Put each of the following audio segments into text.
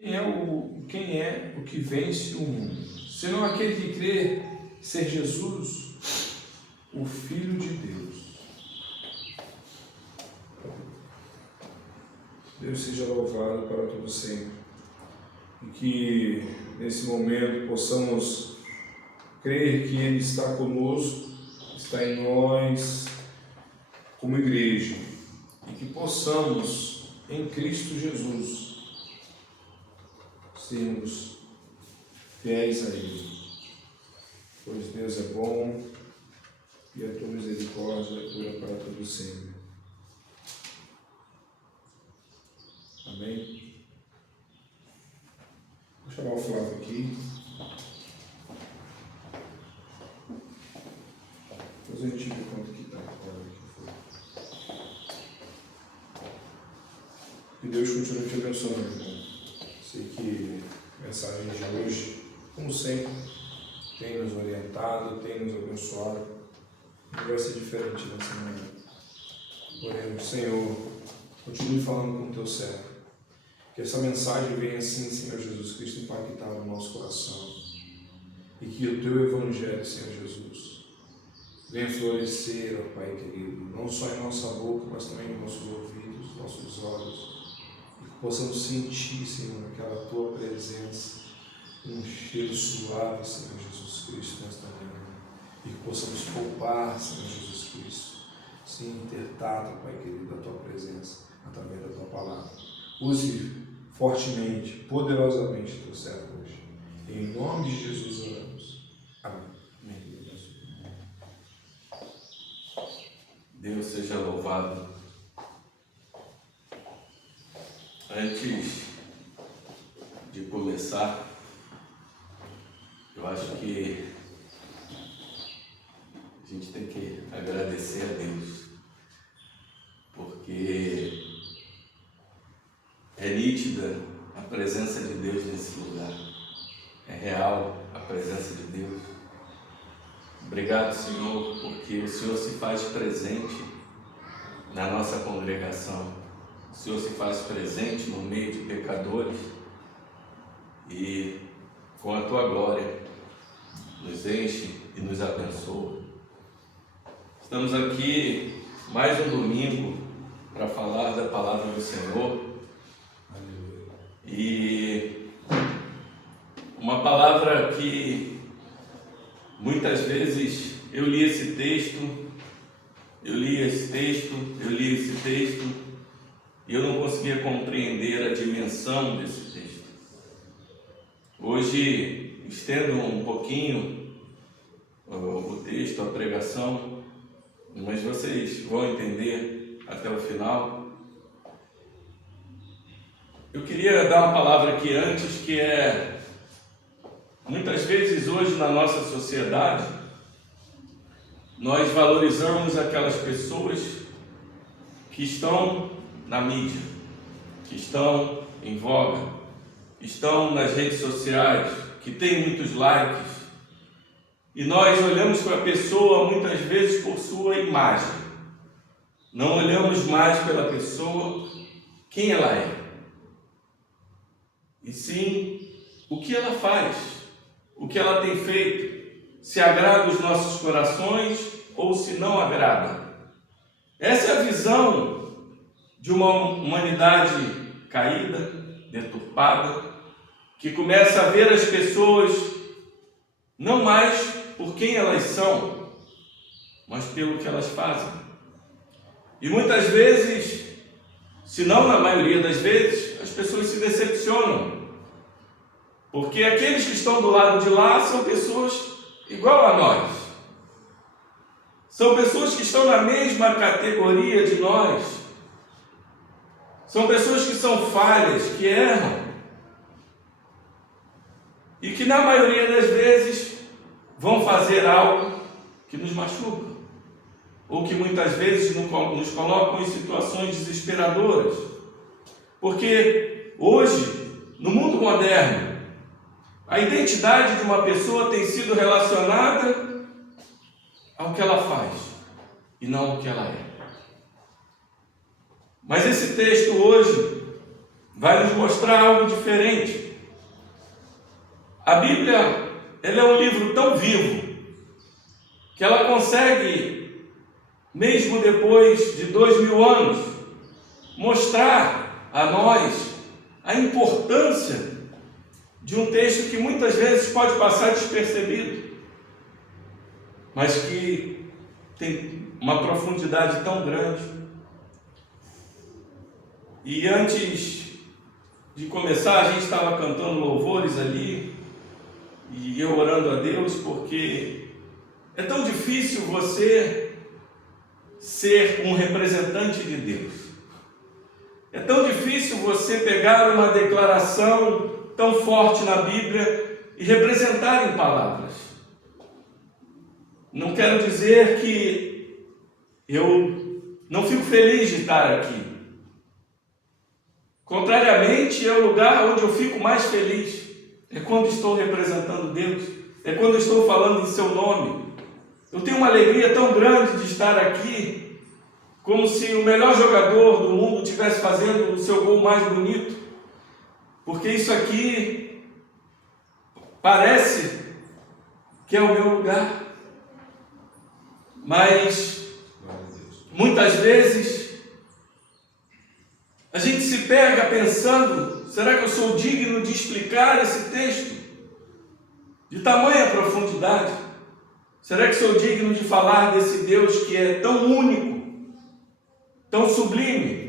Quem é o que vence o mundo? Senão aquele que crê ser Jesus, o Filho de Deus. Deus seja louvado para todo sempre. E que nesse momento possamos crer que Ele está conosco, está em nós como igreja, e que possamos em Cristo Jesus sermos fiéis a Ele, pois Deus é bom e a tua misericórdia dura para todo sempre. Amém? Vou chamar o Flávio aqui. Depois a gente vê quanto que está. Que Deus continue te abençoando, irmão. Sei que a mensagem de hoje, como sempre, tem nos orientado, tem nos abençoado. Não vai ser diferente nessa manhã. Oremos, Senhor, continue falando com o teu servo. Que essa mensagem venha assim, Senhor Jesus Cristo, impactar o nosso coração. E que o teu evangelho, Senhor Jesus, venha florescer, ó Pai querido, não só em nossa boca, mas também em nossos ouvidos, nossos olhos. E que possamos sentir, Senhor, aquela tua presença, um cheiro suave, Senhor Jesus Cristo, nesta manhã. E que possamos poupar, Senhor Jesus Cristo, sim, ter tato, Pai querido, da tua presença, através da tua palavra. Use fortemente, poderosamente o teu servo hoje. Em nome de Jesus oramos. Amém. Deus seja louvado. Antes de começar, eu acho que a gente tem que agradecer a Deus, porque é nítida a presença de Deus nesse lugar, é real a presença de Deus. Obrigado, Senhor, porque o Senhor se faz presente na nossa congregação, o Senhor se faz presente no meio de pecadores e com a tua glória nos enche e nos abençoa. Estamos aqui mais um domingo para falar da palavra do Senhor. E uma palavra que muitas vezes eu li esse texto e eu não conseguia compreender a dimensão desse texto. Hoje estendo um pouquinho o texto, a pregação, mas vocês vão entender até o final. Eu queria dar uma palavra aqui antes, que é, muitas vezes hoje na nossa sociedade, nós valorizamos aquelas pessoas que estão na mídia, que estão em voga, estão nas redes sociais, que têm muitos likes, e nós olhamos para a pessoa muitas vezes por sua imagem, não olhamos mais pela pessoa, quem ela é. E sim, o que ela faz, o que ela tem feito, se agrada os nossos corações ou se não agrada. Essa é a visão de uma humanidade caída, deturpada, que começa a ver as pessoas não mais por quem elas são, mas pelo que elas fazem. E muitas vezes, se não na maioria das vezes, as pessoas se decepcionam, porque aqueles que estão do lado de lá são pessoas igual a nós, são pessoas que estão na mesma categoria de nós, são pessoas que são falhas, que erram, e que na maioria das vezes vão fazer algo que nos machuca, ou que muitas vezes nos colocam em situações desesperadoras, porque hoje, no mundo moderno, a identidade de uma pessoa tem sido relacionada ao que ela faz e não ao que ela é. Mas esse texto hoje vai nos mostrar algo diferente. A Bíblia, ela é um livro tão vivo que ela consegue, mesmo depois de 2000 anos, mostrar a nós a importância de um texto que muitas vezes pode passar despercebido, mas que tem uma profundidade tão grande. E antes de começar, a gente estava cantando louvores ali, e eu orando a Deus, porque é tão difícil você ser um representante de Deus. É tão difícil você pegar uma declaração tão forte na Bíblia e representar em palavras. Não quero dizer que eu não fico feliz de estar aqui. Contrariamente, é o lugar onde eu fico mais feliz. É quando estou representando Deus. É quando estou falando em seu nome. Eu tenho uma alegria tão grande de estar aqui, como se o melhor jogador do mundo estivesse fazendo o seu gol mais bonito. Porque isso aqui parece que é o meu lugar. Mas muitas vezes a gente se pega pensando: será que eu sou digno de explicar esse texto de tamanha profundidade? Será que sou digno de falar desse Deus que é tão único, tão sublime?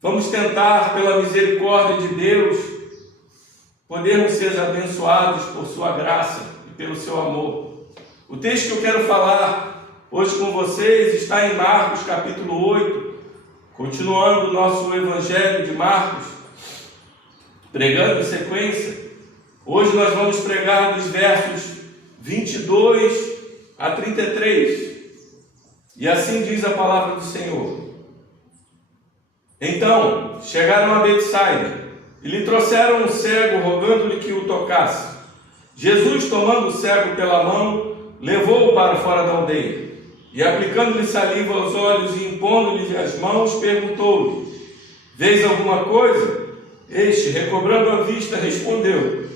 Vamos tentar, pela misericórdia de Deus, podermos ser abençoados por sua graça e pelo seu amor. O texto que eu quero falar hoje com vocês está em Marcos capítulo 8, continuando o nosso Evangelho de Marcos, pregando em sequência. Hoje nós vamos pregar dos versos 22 a 33. E assim diz a palavra do Senhor. Então, chegaram a Betsaida e lhe trouxeram um cego, rogando-lhe que o tocasse. Jesus, tomando o cego pela mão, levou-o para fora da aldeia. E aplicando-lhe saliva aos olhos e impondo-lhe as mãos, perguntou-lhe: vês alguma coisa? Este, recobrando a vista, respondeu: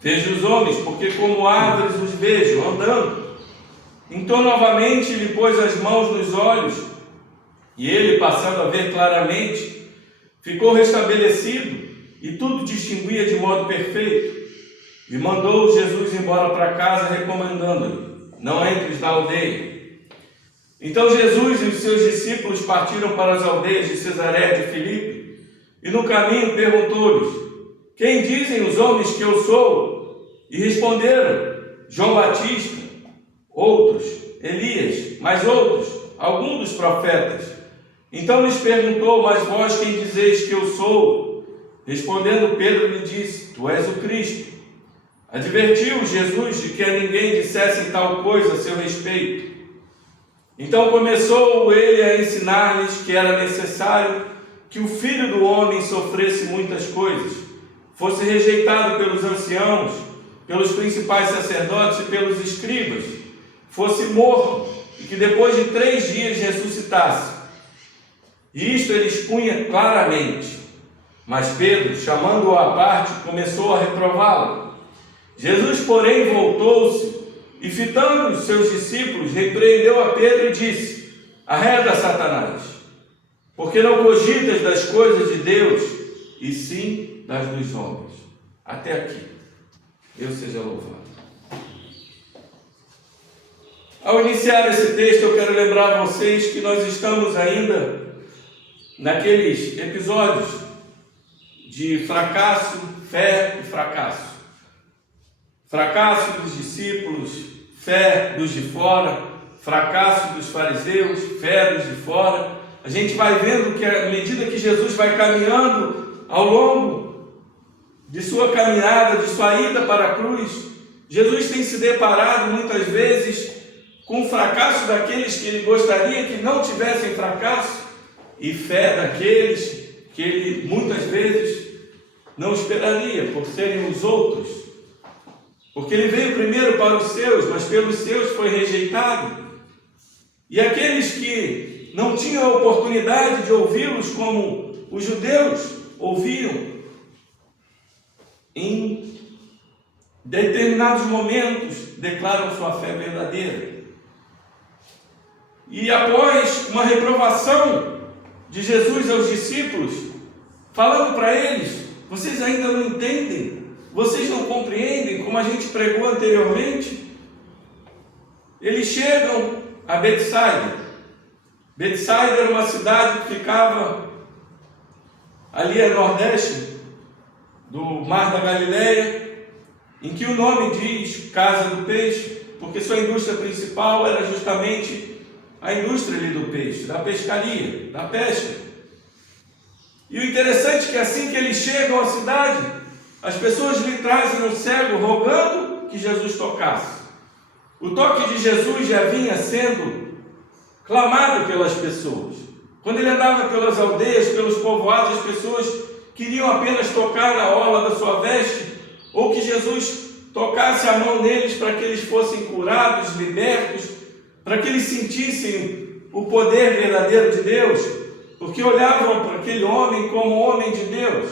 vejo os homens, porque como árvores os vejo, andando. Então novamente lhe pôs as mãos nos olhos, e ele, passando a ver claramente, ficou restabelecido, e tudo distinguia de modo perfeito. E mandou Jesus embora para casa, recomendando-lhe: não entres na aldeia. Então Jesus e os seus discípulos partiram para as aldeias de Cesareia de Filipe, e no caminho perguntou-lhes: quem dizem os homens que eu sou? E responderam: João Batista, outros Elias, mas outros algum dos profetas. Então lhes perguntou: mas vós quem dizeis que eu sou? Respondendo Pedro lhe disse: tu és o Cristo. Advertiu Jesus de que a ninguém dissesse tal coisa a seu respeito. Então começou ele a ensinar-lhes que era necessário que o Filho do Homem sofresse muitas coisas, fosse rejeitado pelos anciãos, pelos principais sacerdotes e pelos escribas, fosse morto e que depois de 3 dias ressuscitasse. E isto ele expunha claramente. Mas Pedro, chamando-o à parte, começou a reprová-lo. Jesus, porém, voltou-se e, fitando os seus discípulos, repreendeu a Pedro e disse: arreda, Satanás, porque não cogitas das coisas de Deus, e sim das dos homens. Até aqui. Deus seja louvado. Ao iniciar esse texto, eu quero lembrar a vocês que nós estamos ainda naqueles episódios de fracasso, fé e fracasso. Fracasso dos discípulos, fé dos de fora, fracasso dos fariseus, fé dos de fora. A gente vai vendo que à medida que Jesus vai caminhando ao longo de sua caminhada, de sua ida para a cruz, Jesus tem se deparado muitas vezes com o fracasso daqueles que ele gostaria que não tivessem fracasso, e fé daqueles que ele muitas vezes não esperaria por serem os outros, porque ele veio primeiro para os seus, mas pelos seus foi rejeitado. E aqueles que não tinham a oportunidade de ouvi-los como os judeus ouviam. Em determinados momentos declaram sua fé verdadeira. E após uma reprovação de Jesus aos discípulos, falando para eles: vocês ainda não entendem? Vocês não compreendem, como a gente pregou anteriormente? Eles chegam a Betsaida. Betsaida era uma cidade que ficava ali a nordeste do Mar da Galileia, em que o nome diz Casa do Peixe, porque sua indústria principal era justamente a indústria ali do peixe, da pescaria, da pesca. E o interessante é que assim que eles chegam à cidade, as pessoas lhe trazem um cego rogando que Jesus tocasse. O toque de Jesus já vinha sendo clamado pelas pessoas. Quando ele andava pelas aldeias, pelos povoados, as pessoas queriam apenas tocar na orla da sua veste, ou que Jesus tocasse a mão neles para que eles fossem curados, libertos, para que eles sentissem o poder verdadeiro de Deus, porque olhavam para aquele homem como homem de Deus.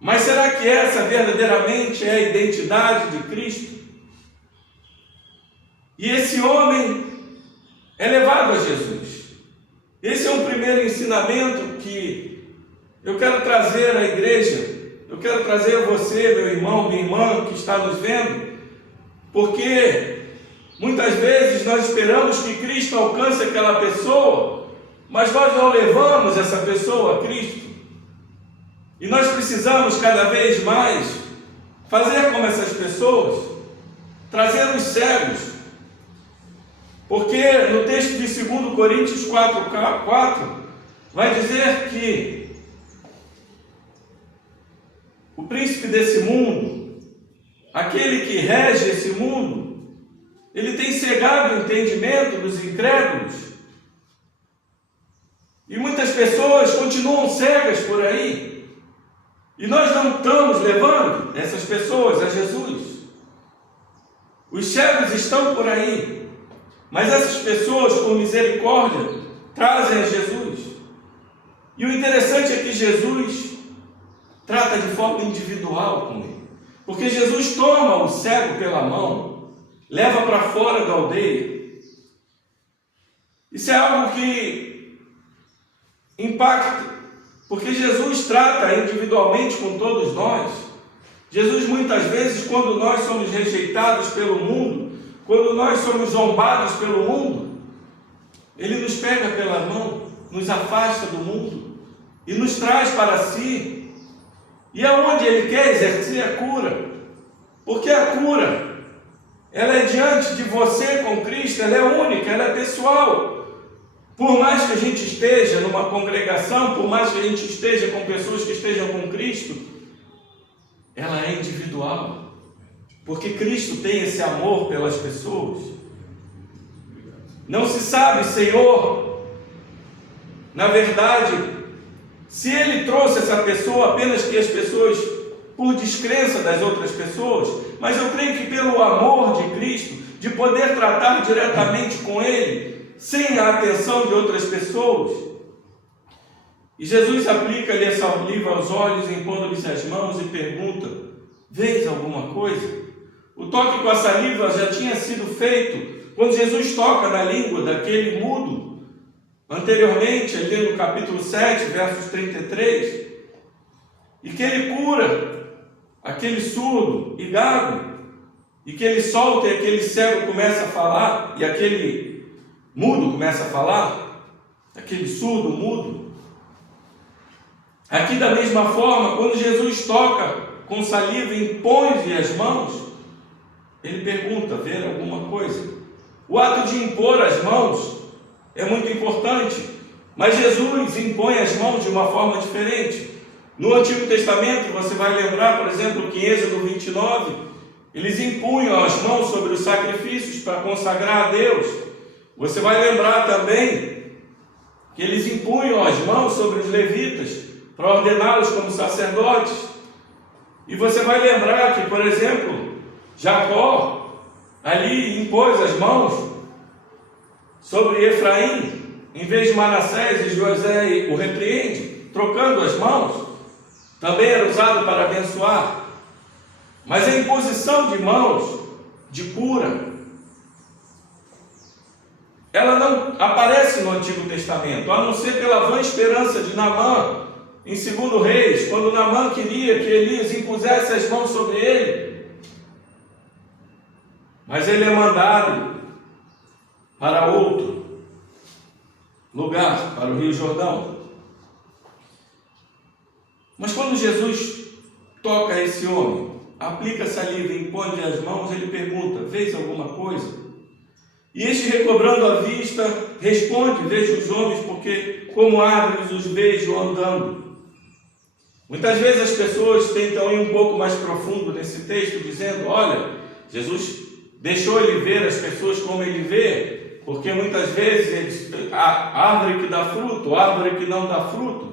Mas será que essa verdadeiramente é a identidade de Cristo? E esse homem é levado a Jesus. Esse é um primeiro ensinamento que eu quero trazer à igreja. Eu quero trazer a você, meu irmão, minha irmã, que está nos vendo, porque muitas vezes nós esperamos que Cristo alcance aquela pessoa, mas nós não levamos essa pessoa a Cristo. E nós precisamos cada vez mais fazer como essas pessoas, trazer os cegos. Porque no texto de 2 Coríntios 4, vai dizer que o príncipe desse mundo, aquele que rege esse mundo, ele tem cegado o entendimento dos incrédulos. E muitas pessoas continuam cegas por aí. E nós não estamos levando essas pessoas a Jesus. Os cegos estão por aí. Mas essas pessoas, com misericórdia, trazem a Jesus. E o interessante é que Jesus trata de forma individual com ele. Porque Jesus toma o cego pela mão, leva para fora da aldeia. Isso é algo que impacta, porque Jesus trata individualmente com todos nós. Jesus muitas vezes, quando nós somos rejeitados pelo mundo, quando nós somos zombados pelo mundo, Ele nos pega pela mão, nos afasta do mundo e nos traz para si. E aonde Ele quer exercer a cura, porque a cura, ela é diante de você com Cristo, ela é única, ela é pessoal. Por mais que a gente esteja numa congregação, por mais que a gente esteja com pessoas que estejam com Cristo, ela é individual. Porque Cristo tem esse amor pelas pessoas. Não se sabe, Senhor, na verdade, se Ele trouxe essa pessoa apenas que as pessoas, por descrença das outras pessoas, mas eu creio que pelo amor de Cristo, de poder tratar diretamente com Ele, sem a atenção de outras pessoas. E Jesus aplica-lhe essa oliva aos olhos, impondo-lhes as mãos e pergunta: vês alguma coisa? O toque com a saliva já tinha sido feito quando Jesus toca na língua daquele mudo, anteriormente, ali no capítulo 7, versos 33, e que ele cura aquele surdo e gago, e que ele solta e aquele cego começa a falar, e aquele mudo começa a falar, aquele surdo mudo. Aqui da mesma forma, quando Jesus toca com saliva e impõe-lhe as mãos, ele pergunta: ver alguma coisa? O ato de impor as mãos é muito importante, mas Jesus impõe as mãos de uma forma diferente. No Antigo Testamento, você vai lembrar, por exemplo, que em Êxodo 29, eles impunham as mãos sobre os sacrifícios para consagrar a Deus. Você vai lembrar também que eles impunham as mãos sobre os levitas para ordená-los como sacerdotes. E você vai lembrar que, por exemplo, Jacó ali impôs as mãos sobre Efraim, em vez de Manassés, e José o repreende, trocando as mãos, também era usado para abençoar. Mas a imposição de mãos de cura, ela não aparece no Antigo Testamento, a não ser pela vã esperança de Naamã, em 2 Reis, quando Naamã queria que Elias impusesse as mãos sobre ele. Mas ele é mandado para outro lugar, para o Rio Jordão. Mas quando Jesus toca esse homem, aplica saliva e impõe as mãos, ele pergunta: vês alguma coisa? E este, recobrando a vista, responde: vejo os homens, porque como árvores os vejo andando. Muitas vezes as pessoas tentam ir um pouco mais profundo nesse texto, dizendo: olha, Jesus deixou ele ver as pessoas como ele vê, porque muitas vezes a árvore que dá fruto, a árvore que não dá fruto.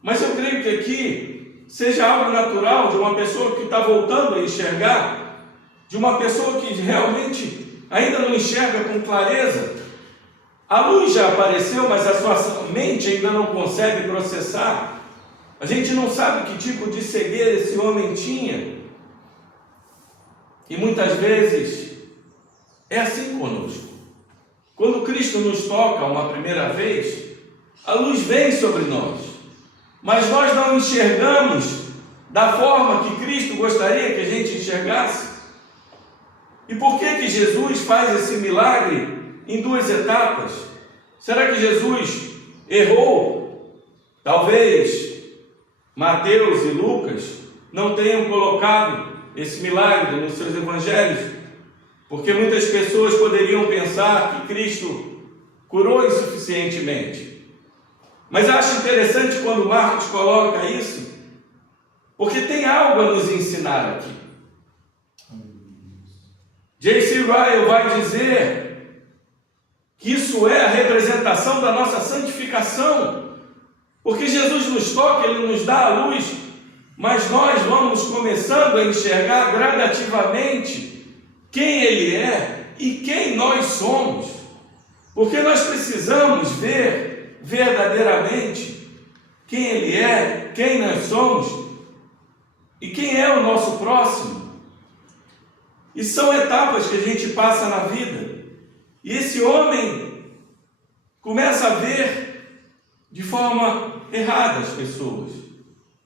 Mas eu creio que aqui seja algo natural de uma pessoa que está voltando a enxergar, de uma pessoa que realmente ainda não enxerga com clareza. A luz já apareceu, mas a sua mente ainda não consegue processar. A gente não sabe que tipo de cegueira esse homem tinha. E muitas vezes é assim conosco. Quando Cristo nos toca uma primeira vez, a luz vem sobre nós, mas nós não enxergamos da forma que Cristo gostaria que a gente enxergasse. E por que Jesus faz esse milagre em 2 etapas? Será que Jesus errou? Talvez Mateus e Lucas não tenham colocado esse milagre nos seus evangelhos, porque muitas pessoas poderiam pensar que Cristo curou insuficientemente. Mas acho interessante quando Marcos coloca isso, porque tem algo a nos ensinar aqui. J.C. Ryle vai dizer que isso é a representação da nossa santificação, porque Jesus nos toca, Ele nos dá a luz, mas nós vamos começando a enxergar gradativamente quem Ele é e quem nós somos, porque nós precisamos ver verdadeiramente quem Ele é, quem nós somos e quem é o nosso próximo. E são etapas que a gente passa na vida, e esse homem começa a ver de forma errada as pessoas.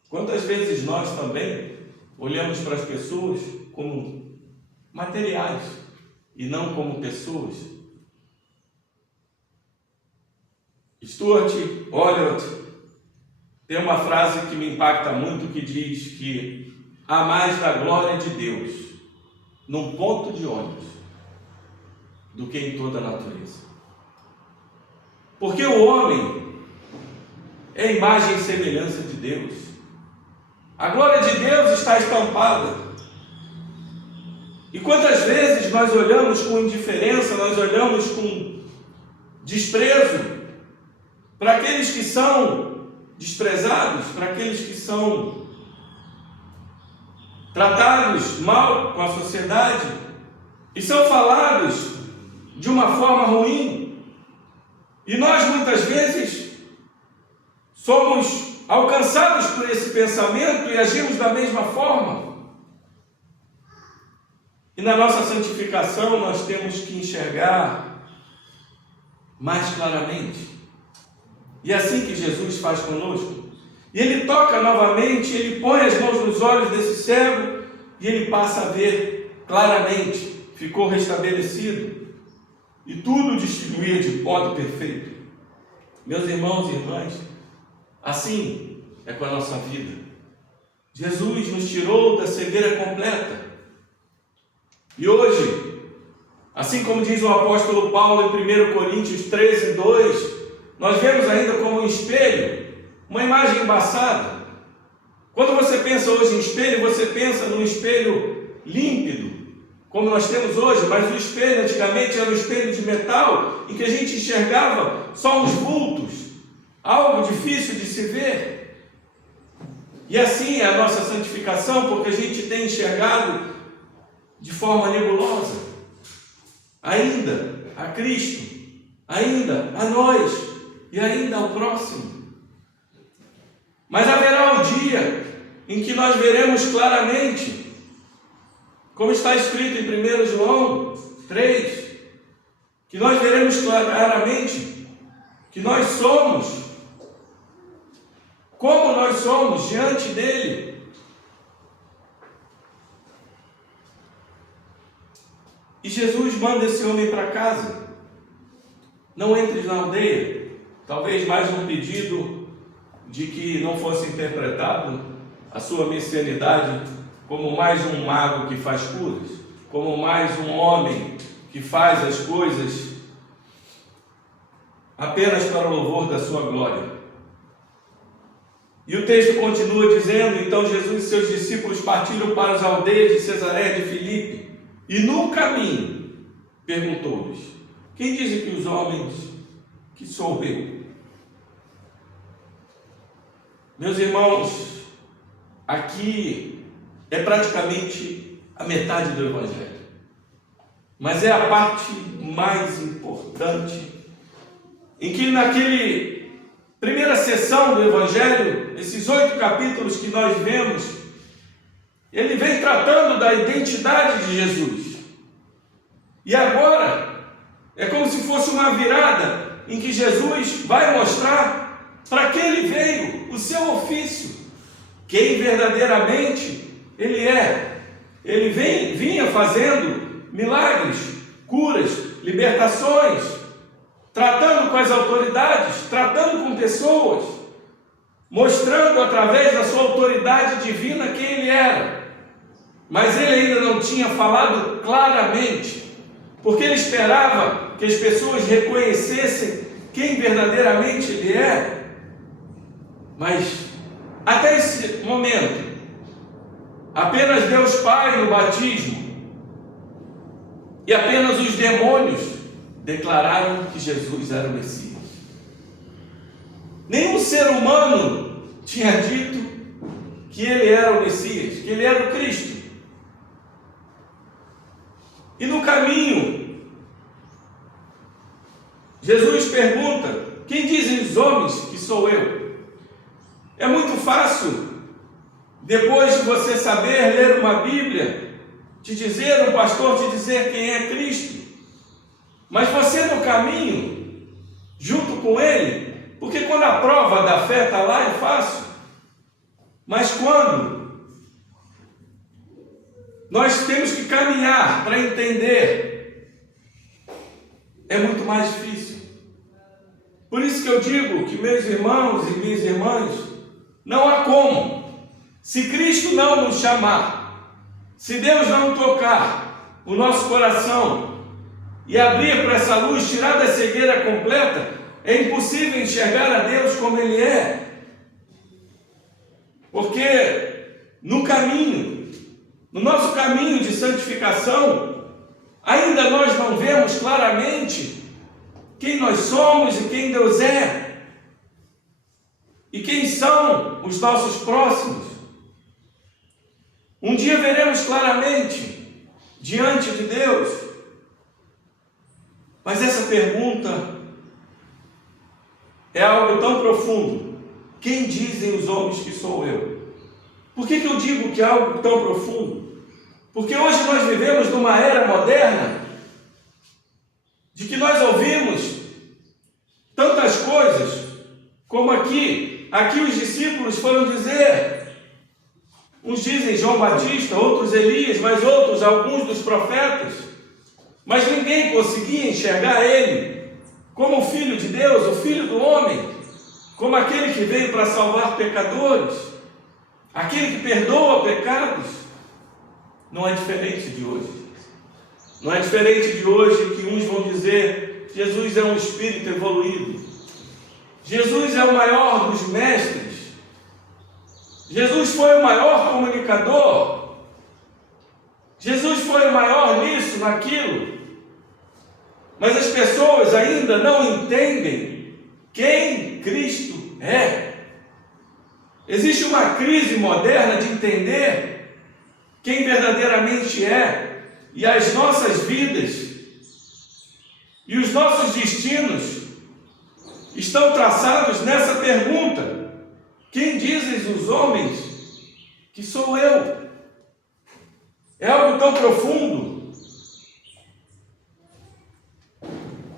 Quantas vezes nós também olhamos para as pessoas como materiais e não como pessoas? Stuart Olyott tem uma frase que me impacta muito, que diz que há mais da glória de Deus num ponto de ônibus do que em toda a natureza. Porque o homem é a imagem e semelhança de Deus. A glória de Deus está estampada. E quantas vezes nós olhamos com indiferença, nós olhamos com desprezo para aqueles que são desprezados, para aqueles que são tratados mal com a sociedade e são falados de uma forma ruim. E nós muitas vezes somos alcançados por esse pensamento e agimos da mesma forma. E na nossa santificação nós temos que enxergar mais claramente. E é assim que Jesus faz conosco. E Ele toca novamente, Ele põe as mãos nos olhos desse cego e ele passa a ver claramente. Ficou restabelecido e tudo distribuía de modo perfeito. Meus irmãos e irmãs, assim é com a nossa vida. Jesus nos tirou da cegueira completa. E hoje, assim como diz o apóstolo Paulo em 1 Coríntios 13:2, nós vemos ainda como um espelho, uma imagem embaçada. Quando você pensa hoje em espelho, você pensa num espelho límpido, como nós temos hoje, mas o espelho antigamente era um espelho de metal, em que a gente enxergava só uns vultos, algo difícil de se ver. E assim é a nossa santificação, porque a gente tem enxergado de forma nebulosa ainda a Cristo, ainda a nós e ainda ao próximo. Mas haverá o dia em que nós veremos claramente, como está escrito em 1 João 3, que nós veremos claramente que nós somos, como nós somos diante dele. E Jesus manda esse homem para casa. Não entres na aldeia. Talvez mais um pedido de que não fosse interpretado a sua messianidade como mais um mago que faz curas, como mais um homem que faz as coisas apenas para o louvor da sua glória. E o texto continua dizendo: então Jesus e seus discípulos partiram para as aldeias de Cesareia de Filipe, e no caminho perguntou-lhes: quem dizem que os homens que sou eu? Meus irmãos, aqui é praticamente a metade do Evangelho, mas é a parte mais importante, em que naquele primeira sessão do Evangelho, esses 8 capítulos que nós vemos, ele vem tratando da identidade de Jesus. E agora, é como se fosse uma virada, em que Jesus vai mostrar para que ele veio, o seu ofício, quem verdadeiramente ele é. Ele vinha fazendo milagres, curas, libertações, tratando com as autoridades, tratando com pessoas, mostrando através da sua autoridade divina quem ele era. Mas ele ainda não tinha falado claramente, porque ele esperava que as pessoas reconhecessem quem verdadeiramente ele é. Mas até esse momento, apenas Deus Pai no batismo e apenas os demônios declararam que Jesus era o Messias. Nenhum ser humano tinha dito que ele era o Messias, que ele era o Cristo. E no caminho, Jesus pergunta: quem dizem os homens que sou eu? É muito fácil, depois de você saber ler uma Bíblia, um pastor te dizer quem é Cristo. Mas você no caminho, junto com ele, porque quando a prova da fé está lá é fácil, mas quando nós temos que caminhar para entender, é muito mais difícil. Por isso que eu digo que, meus irmãos e minhas irmãs, não há como, se Cristo não nos chamar, se Deus não tocar o nosso coração e abrir para essa luz, tirar da cegueira completa, é impossível enxergar a Deus como Ele é. Porque no caminho, no nosso caminho de santificação, ainda nós não vemos claramente quem nós somos e quem Deus é, e quem são os nossos próximos. Um dia veremos claramente diante de Deus. Mas essa pergunta é algo tão profundo. Quem dizem os homens que sou eu? Por que eu digo que é algo tão profundo? Porque hoje nós vivemos numa era moderna de que nós ouvimos tantas coisas, como aqui os discípulos foram dizer. Uns dizem João Batista, outros Elias, mas outros, alguns dos profetas. Mas ninguém conseguia enxergar ele como o Filho de Deus, o Filho do homem, como aquele que veio para salvar pecadores, aquele que perdoa pecados. Não é diferente de hoje. Não é diferente de hoje que uns vão dizer: Jesus é um espírito evoluído. Jesus é o maior dos mestres. Jesus foi o maior comunicador. Jesus foi o maior nisso, naquilo. Mas as pessoas ainda não entendem quem Cristo é. Existe uma crise moderna de entender quem verdadeiramente é. E as nossas vidas E os nossos destinos estão traçados nessa pergunta: quem dizem os homens que sou eu? É algo tão profundo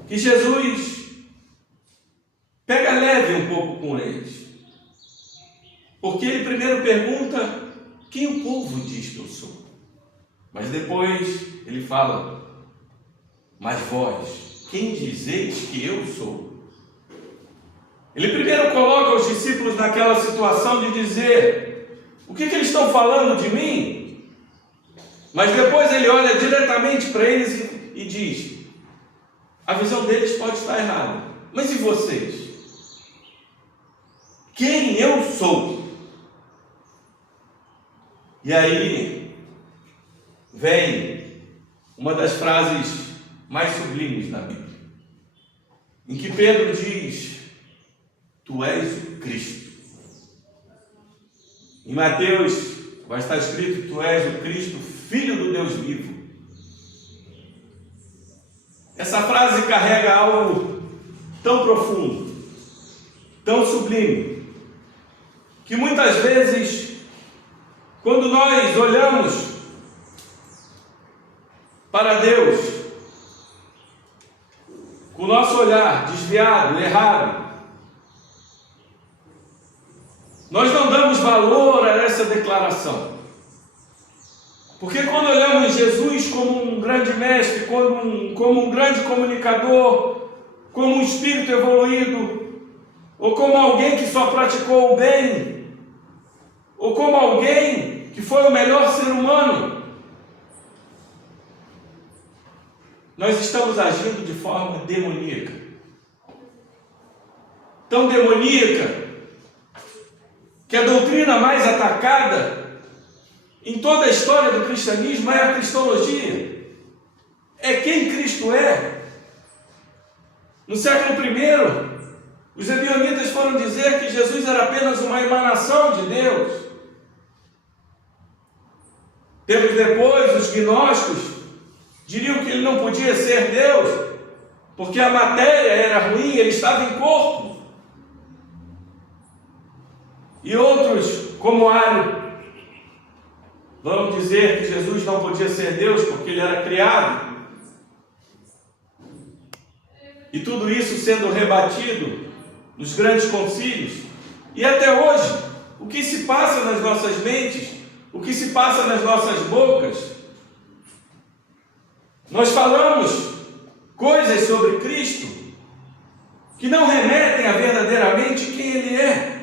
que Jesus pega leve um pouco com eles. Porque ele primeiro pergunta quem o povo diz que eu sou. Mas depois ele fala: mas vós, quem dizeis que eu sou? Ele primeiro coloca os discípulos naquela situação de dizer: o que eles estão falando de mim? Mas depois ele olha diretamente para eles e diz: a visão deles pode estar errada, mas e vocês? Quem eu sou? E aí vem uma das frases mais sublimes na Bíblia, em que Pedro diz: tu és o Cristo. Em Mateus vai estar escrito: tu és o Cristo, Filho do Deus vivo. Essa frase carrega algo tão profundo, tão sublime, que muitas vezes, quando nós olhamos para Deus, com o nosso olhar desviado, errado, nós não damos valor a essa declaração. Porque quando olhamos Jesus como um grande mestre, como um grande comunicador, como um espírito evoluído, ou como alguém que só praticou o bem, ou como alguém que foi o melhor ser humano, nós estamos agindo de forma demoníaca. Tão demoníaca que a doutrina mais atacada em toda a história do cristianismo é a cristologia. É quem Cristo é. No século I, os ebionitas foram dizer que Jesus era apenas uma emanação de Deus. Tempos depois, os gnósticos diriam que ele não podia ser Deus, porque a matéria era ruim, ele estava em corpo. E outros, como Ário, vamos dizer que Jesus não podia ser Deus porque ele era criado. E tudo isso sendo rebatido nos grandes concílios. E até hoje, o que se passa nas nossas mentes, o que se passa nas nossas bocas, nós falamos coisas sobre Cristo que não remetem a verdadeiramente quem Ele é.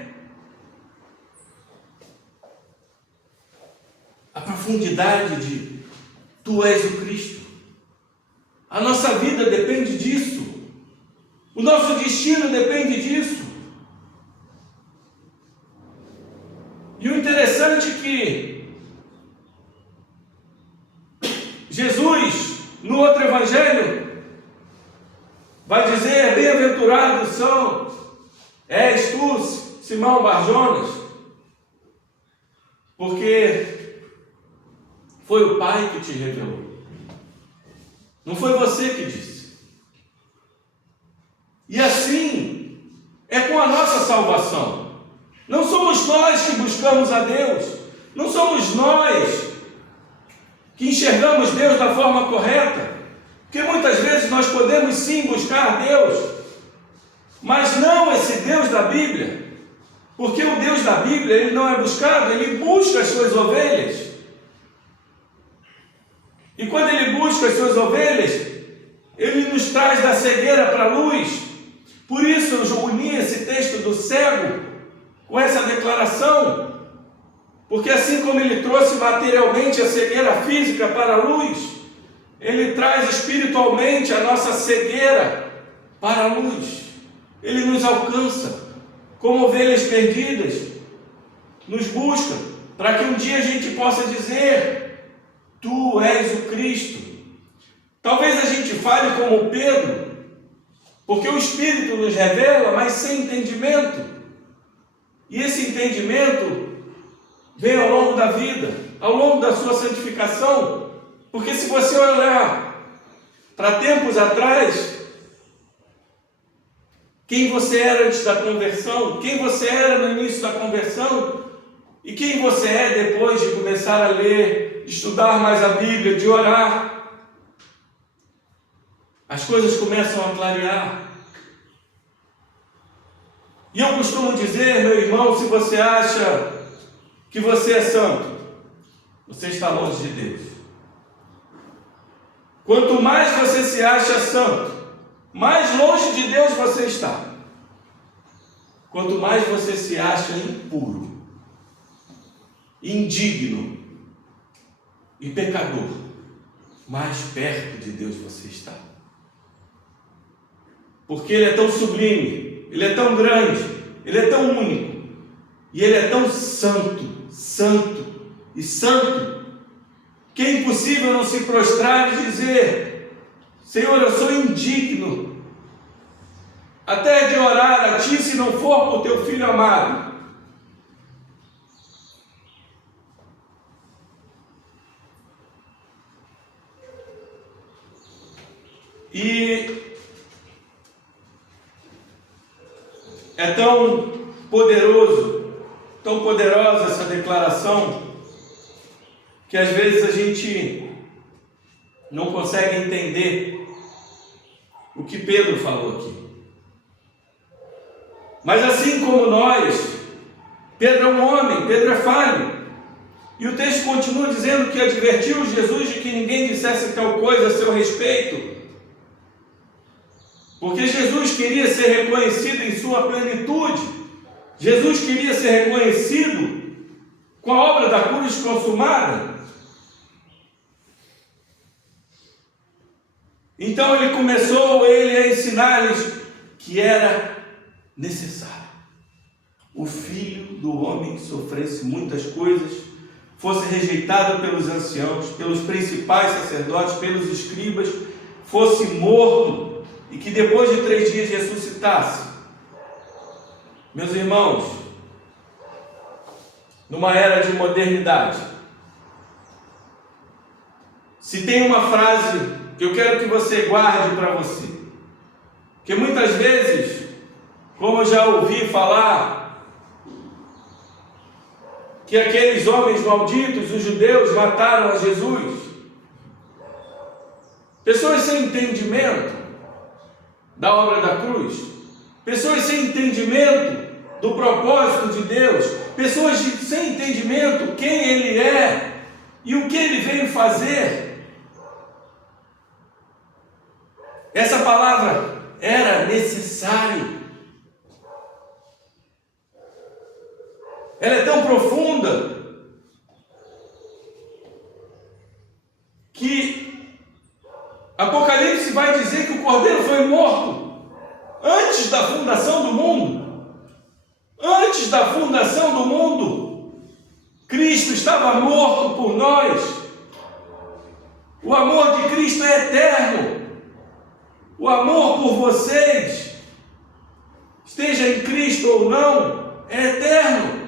A profundidade de tu és o Cristo. A nossa vida depende disso. O nosso destino depende disso. E o interessante é que Jesus, no outro evangelho, vai dizer: bem-aventurados és tu, Simão Barjonas, porque foi o Pai que te revelou. Não foi você que disse. E assim é com a nossa salvação. Não somos nós que buscamos a Deus. Não somos nós que enxergamos Deus da forma correta. Porque muitas vezes nós podemos sim buscar Deus, mas não esse Deus da Bíblia. Porque o Deus da Bíblia, ele não é buscado, ele busca as suas ovelhas. E quando ele busca as suas ovelhas, ele nos traz da cegueira para a luz. Por isso eu uni esse texto do cego com essa declaração, porque assim como ele trouxe materialmente a cegueira física para a luz, ele traz espiritualmente a nossa cegueira para a luz. Ele nos alcança como ovelhas perdidas, nos busca para que um dia a gente possa dizer: tu és o Cristo. Talvez a gente fale como Pedro, porque o Espírito nos revela, mas sem entendimento. E esse entendimento vem ao longo da vida, ao longo da sua santificação. Porque se você olhar para tempos atrás, quem você era antes da conversão, quem você era no início da conversão e quem você é depois de começar a ler, de estudar mais a Bíblia, de orar. As coisas começam a clarear. E eu costumo dizer, meu irmão, se você acha que você é santo, você está longe de Deus. Quanto mais você se acha santo, mais longe de Deus você está. Quanto mais você se acha impuro, indigno e pecador, mais perto de Deus você está. Porque Ele é tão sublime, Ele é tão grande, Ele é tão único, e Ele é tão santo, santo e santo, que é impossível não se prostrar e dizer: Senhor, eu sou indigno até de orar a Ti, se não for por Teu Filho amado. E é tão poderoso, tão poderosa essa declaração, que às vezes a gente não consegue entender o que Pedro falou aqui. Mas assim como nós, Pedro é um homem, Pedro é falho. E o texto continua dizendo que advertiu Jesus de que ninguém dissesse tal coisa a seu respeito, porque Jesus queria ser reconhecido em sua plenitude. Jesus queria ser reconhecido com a obra da cruz consumada. Então ele começou a ensinar-lhes que era necessário o Filho do Homem sofresse muitas coisas, fosse rejeitado pelos anciãos, pelos principais sacerdotes, pelos escribas, fosse morto e que depois de 3 dias ressuscitasse. Meus irmãos, numa era de modernidade, se tem uma frase que eu quero que você guarde para você, que muitas vezes, como eu já ouvi falar, que aqueles homens malditos, os judeus, mataram a Jesus. Pessoas sem entendimento da obra da cruz, pessoas sem entendimento do propósito de Deus, pessoas sem entendimento quem Ele é e o que Ele veio fazer. Essa palavra era necessário. Ela é tão profunda que Apocalipse vai dizer que o Cordeiro foi morto antes da fundação do mundo. Antes da fundação do mundo, Cristo estava morto por nós. O amor de Cristo é eterno. O amor por vocês, esteja em Cristo ou não, é eterno.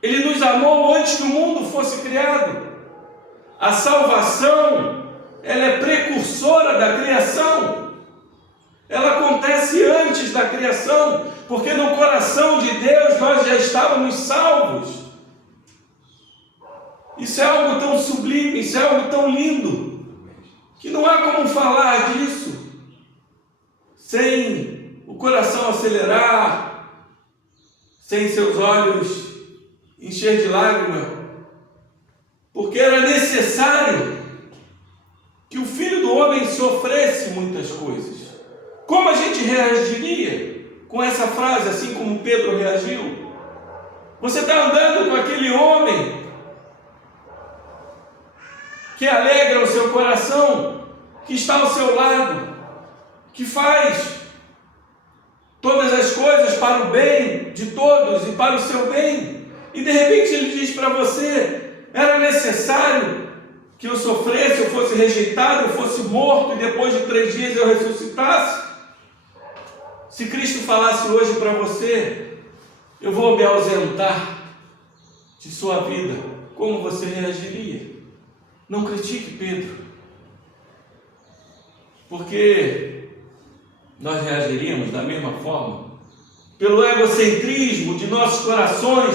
Ele nos amou antes que o mundo fosse criado. A salvação, ela é precursora da criação. Ela acontece antes da criação, porque no coração de Deus nós já estávamos salvos. Isso é algo tão sublime, isso é algo tão lindo, que não há como falar disso sem o coração acelerar, sem seus olhos encher de lágrima, porque era necessário que o Filho do Homem sofresse muitas coisas. Como a gente reagiria com essa frase, assim como Pedro reagiu? Você está andando com aquele homem que alegra o seu coração, que está ao seu lado, que faz todas as coisas para o bem de todos e para o seu bem, e de repente ele diz para você: era necessário que eu sofresse, eu fosse rejeitado, eu fosse morto e depois de 3 dias eu ressuscitasse. Se Cristo falasse hoje para você: eu vou me ausentar de sua vida, como você reagiria? Não critique Pedro, porque nós reagiríamos da mesma forma? Pelo egocentrismo de nossos corações,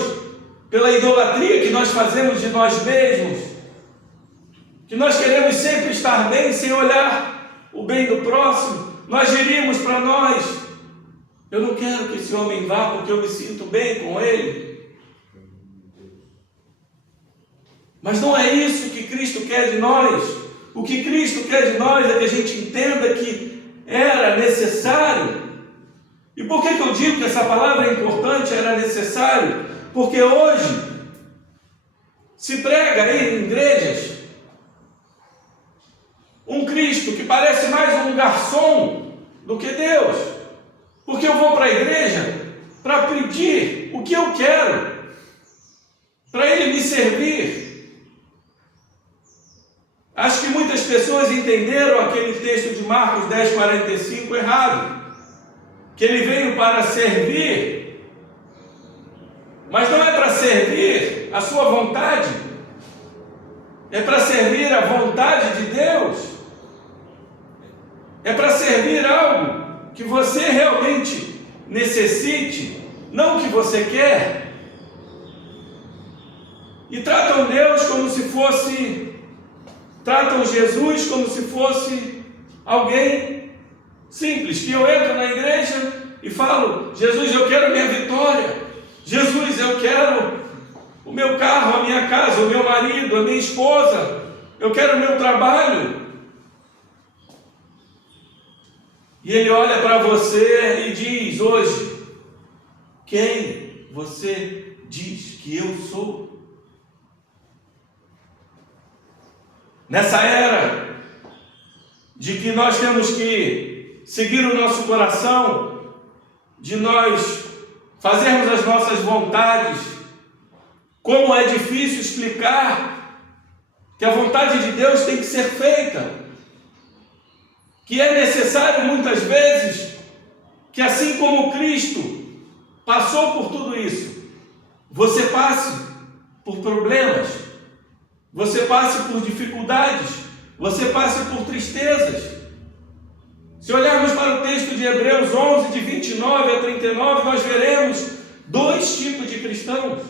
pela idolatria que nós fazemos de nós mesmos, que nós queremos sempre estar bem sem olhar o bem do próximo, nós diríamos para nós: eu não quero que esse homem vá porque eu me sinto bem com ele. Mas não é isso que Cristo quer de nós. O que Cristo quer de nós é que a gente entenda que era necessário. E por que eu digo que essa palavra é importante, era necessário? Porque hoje se prega aí em igrejas um Cristo que parece mais um garçom do que Deus. Porque eu vou para a igreja para pedir o que eu quero, para Ele me servir. Acho que muitas pessoas entenderam aquele texto de Marcos 10:45 errado. Que Ele veio para servir, mas não é para servir a sua vontade, é para servir a vontade de Deus, é para servir algo que você realmente necessite, não o que você quer. E tratam Deus como se fosse, tratam Jesus como se fosse alguém simples, que eu entro na igreja e falo: Jesus, eu quero minha vitória, Jesus, eu quero o meu carro, a minha casa, o meu marido, a minha esposa, eu quero o meu trabalho. E Ele olha para você e diz hoje: quem você diz que eu sou? Nessa era de que nós temos que seguir o nosso coração, de nós fazermos as nossas vontades, como é difícil explicar que a vontade de Deus tem que ser feita, que é necessário muitas vezes que, assim como Cristo passou por tudo isso, você passe por problemas, você passe por dificuldades, você passe por tristezas. Se olharmos para o texto de Hebreus 11, de 29 a 39, nós veremos dois tipos de cristãos: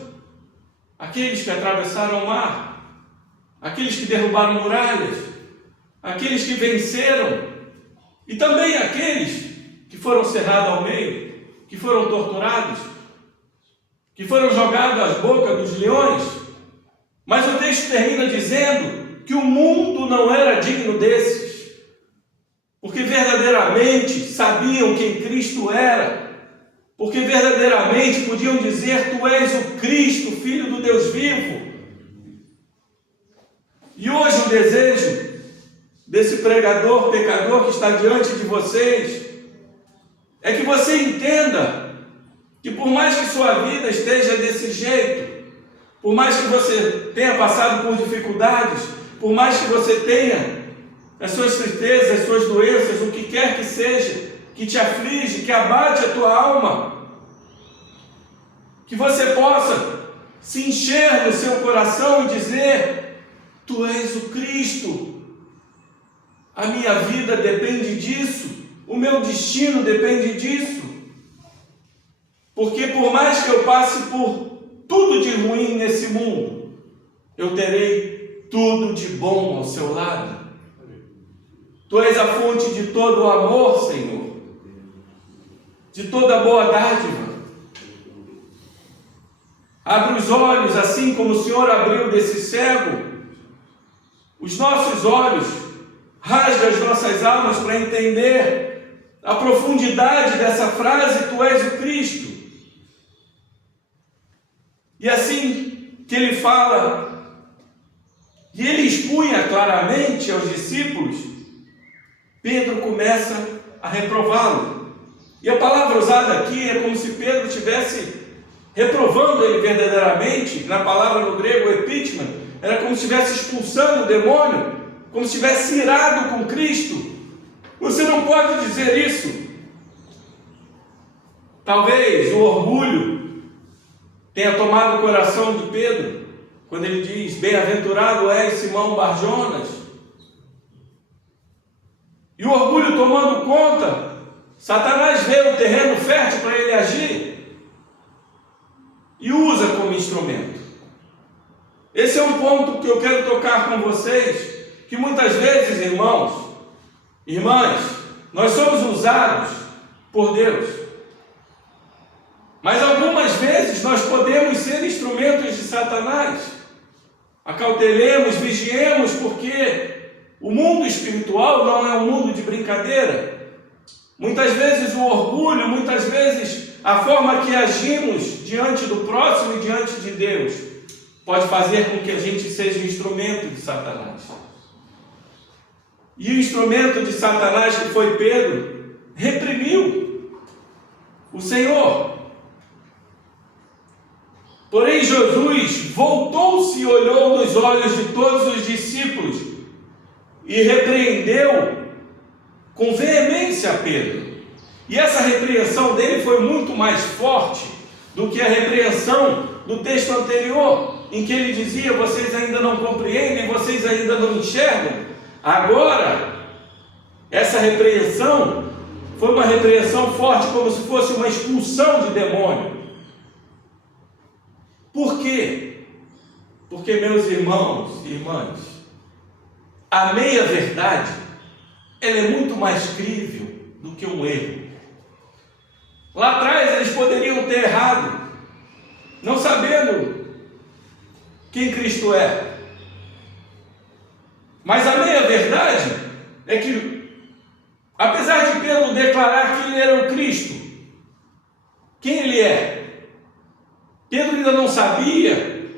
aqueles que atravessaram o mar, aqueles que derrubaram muralhas, aqueles que venceram, e também aqueles que foram cerrados ao meio, que foram torturados, que foram jogados às bocas dos leões. Mas o texto termina dizendo que o mundo não era digno desses, porque verdadeiramente sabiam quem Cristo era, porque verdadeiramente podiam dizer: tu és o Cristo, Filho do Deus vivo. E hoje o desejo desse pregador, pecador que está diante de vocês, é que você entenda que por mais que sua vida esteja desse jeito, por mais que você tenha passado por dificuldades, por mais que você tenha as suas tristezas, as suas doenças, o que quer que seja, que te aflige, que abate a tua alma, que você possa se encher no seu coração e dizer: tu és o Cristo, a minha vida depende disso, o meu destino depende disso, porque por mais que eu passe por tudo de ruim nesse mundo, eu terei tudo de bom ao seu lado. Tu és a fonte de todo o amor, Senhor, de toda boa dádiva. Abre os olhos, assim como o Senhor abriu desse cego, os nossos olhos, rasga as nossas almas para entender a profundidade dessa frase: tu és o Cristo. E assim que ele fala, e ele expunha claramente aos discípulos, Pedro começa a reprová-lo. E a palavra usada aqui é como se Pedro estivesse reprovando ele verdadeiramente. Na palavra no grego, epítema, era como se estivesse expulsando o demônio, como se estivesse irado com Cristo. Você não pode dizer isso. Talvez o orgulho tenha tomado o coração de Pedro, quando ele diz: bem-aventurado és Simão Barjonas. E o orgulho tomando conta, Satanás vê o terreno fértil para ele agir e usa como instrumento. Esse é um ponto que eu quero tocar com vocês, que muitas vezes, irmãos, irmãs, nós somos usados por Deus, mas algumas vezes nós podemos ser instrumentos de Satanás. Acautelemos, vigiemos, porque o mundo espiritual não é um mundo de brincadeira. Muitas vezes o orgulho, muitas vezes a forma que agimos diante do próximo e diante de Deus pode fazer com que a gente seja instrumento de Satanás. E o instrumento de Satanás, que foi Pedro, reprimiu o Senhor. Porém, Jesus voltou-se e olhou nos olhos de todos os discípulos e repreendeu com veemência a Pedro. E essa repreensão dele foi muito mais forte do que a repreensão do texto anterior, em que ele dizia: vocês ainda não compreendem, vocês ainda não enxergam. Agora, essa repreensão foi uma repreensão forte, como se fosse uma expulsão de demônio. Por quê? Porque, meus irmãos e irmãs, a meia-verdade, ela é muito mais crível do que um erro. Lá atrás eles poderiam ter errado, não sabendo quem Cristo é. Mas a meia-verdade é que, apesar de Pedro declarar que ele era o Cristo, quem ele é? Pedro ainda não sabia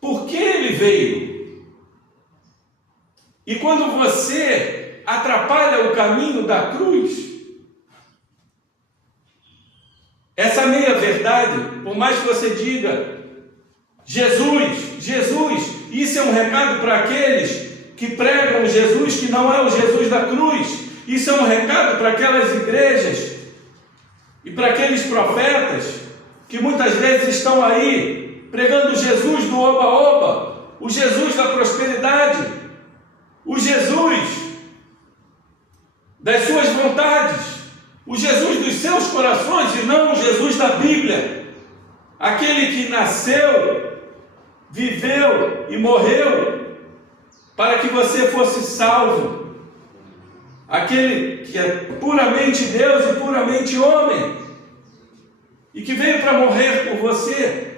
por que ele veio. E quando você atrapalha o caminho da cruz, essa meia-verdade, por mais que você diga Jesus, Jesus, isso é um recado para aqueles que pregam Jesus que não é o Jesus da cruz. Isso é um recado para aquelas igrejas e para aqueles profetas que muitas vezes estão aí pregando Jesus do oba-oba, o Jesus da prosperidade, o Jesus das suas vontades, o Jesus dos seus corações e não o Jesus da Bíblia, aquele que nasceu, viveu e morreu para que você fosse salvo, aquele que é puramente Deus e puramente homem, e que veio para morrer por você.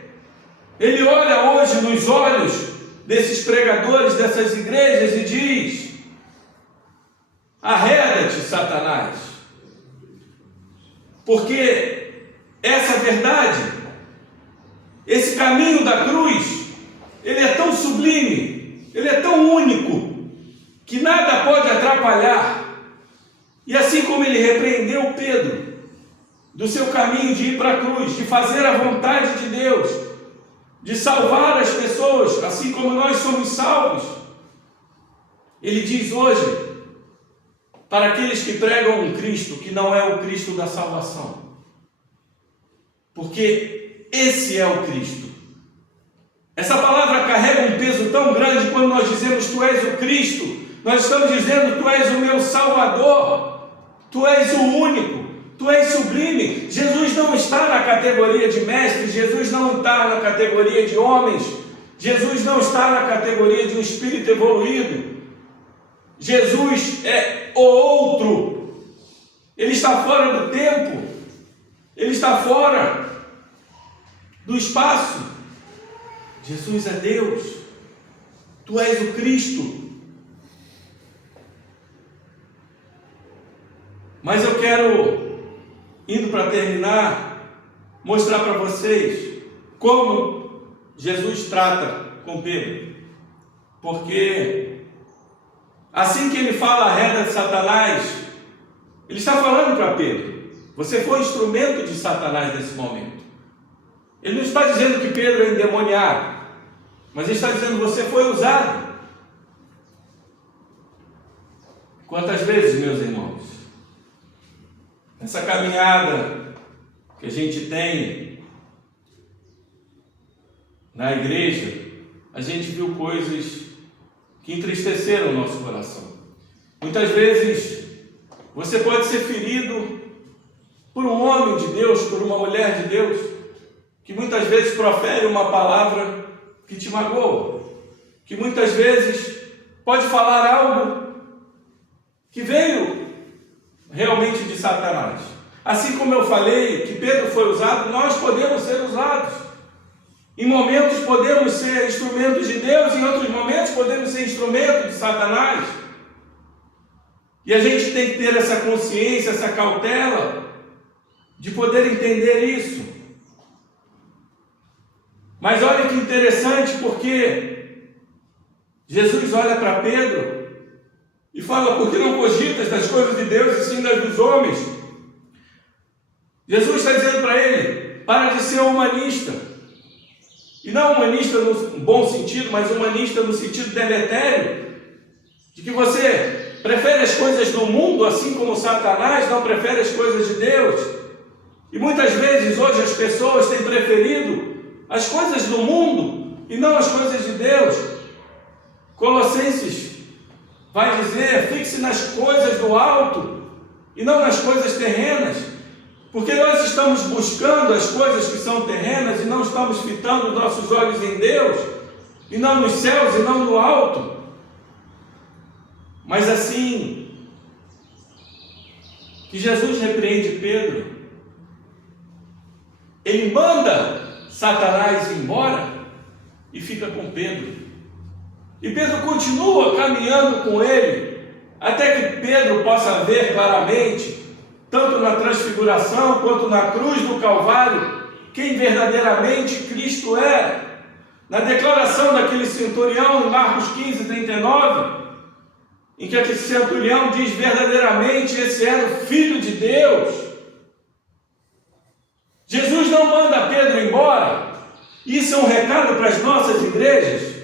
Ele olha hoje nos olhos desses pregadores, dessas igrejas e diz: arreda-te, Satanás, porque essa verdade, esse caminho da cruz, ele é tão sublime, ele é tão único, que nada pode atrapalhar. E assim como ele repreendeu Pedro do seu caminho de ir para a cruz, de fazer a vontade de Deus, de salvar as pessoas, assim como nós somos salvos, ele diz hoje para aqueles que pregam um Cristo que não é o Cristo da salvação, porque esse é o Cristo. Essa palavra carrega um peso tão grande. Quando nós dizemos tu és o Cristo, nós estamos dizendo tu és o meu Salvador, tu és o único, tu és sublime. Jesus não está na categoria de mestre, Jesus não está na categoria de homens, Jesus não está na categoria de um espírito evoluído. Jesus é o outro, ele está fora do tempo, ele está fora do espaço. Jesus é Deus, tu és o Cristo. Mas eu quero, indo para terminar, mostrar para vocês como Jesus trata com Pedro. Porque assim que ele fala arreda de Satanás, ele está falando para Pedro: você foi instrumento de Satanás nesse momento. Ele não está dizendo que Pedro é endemoniado, mas ele está dizendo: você foi usado. Quantas vezes, meus irmãos, nessa caminhada que a gente tem na igreja, a gente viu coisas que entristeceram o nosso coração. Muitas vezes Você pode ser ferido por um homem de Deus, por uma mulher de Deus, que muitas vezes profere uma palavra que te magoa, que muitas vezes pode falar algo que veio realmente de Satanás. Assim como eu falei que Pedro foi usado, nós podemos ser usados. Em momentos podemos ser instrumentos de Deus, em outros momentos podemos ser instrumentos de Satanás. E a gente tem que ter essa consciência, essa cautela, de poder entender isso. Mas olha que interessante, porque Jesus olha para Pedro e fala: por que não cogitas das coisas de Deus e sim das dos homens? Jesus está dizendo para ele: para de ser humanista. E não humanista no bom sentido, mas humanista no sentido deletério, de que você prefere as coisas do mundo, assim como Satanás não prefere as coisas de Deus. E muitas vezes hoje as pessoas têm preferido as coisas do mundo e não as coisas de Deus. Colossenses vai dizer: fixe nas coisas do alto e não nas coisas terrenas, porque nós estamos buscando as coisas que são terrenas e não estamos fitando nossos olhos em Deus, e não nos céus e não no alto. Mas assim que Jesus repreende Pedro, ele manda Satanás embora e fica com Pedro. E Pedro continua caminhando com ele, até que Pedro possa ver claramente, tanto na transfiguração quanto na cruz do Calvário, quem verdadeiramente Cristo é. Na declaração daquele centurião, em Marcos 15, 39, em que aquele centurião diz: verdadeiramente esse era o Filho de Deus. Jesus não manda Pedro embora. Isso é um recado para as nossas igrejas,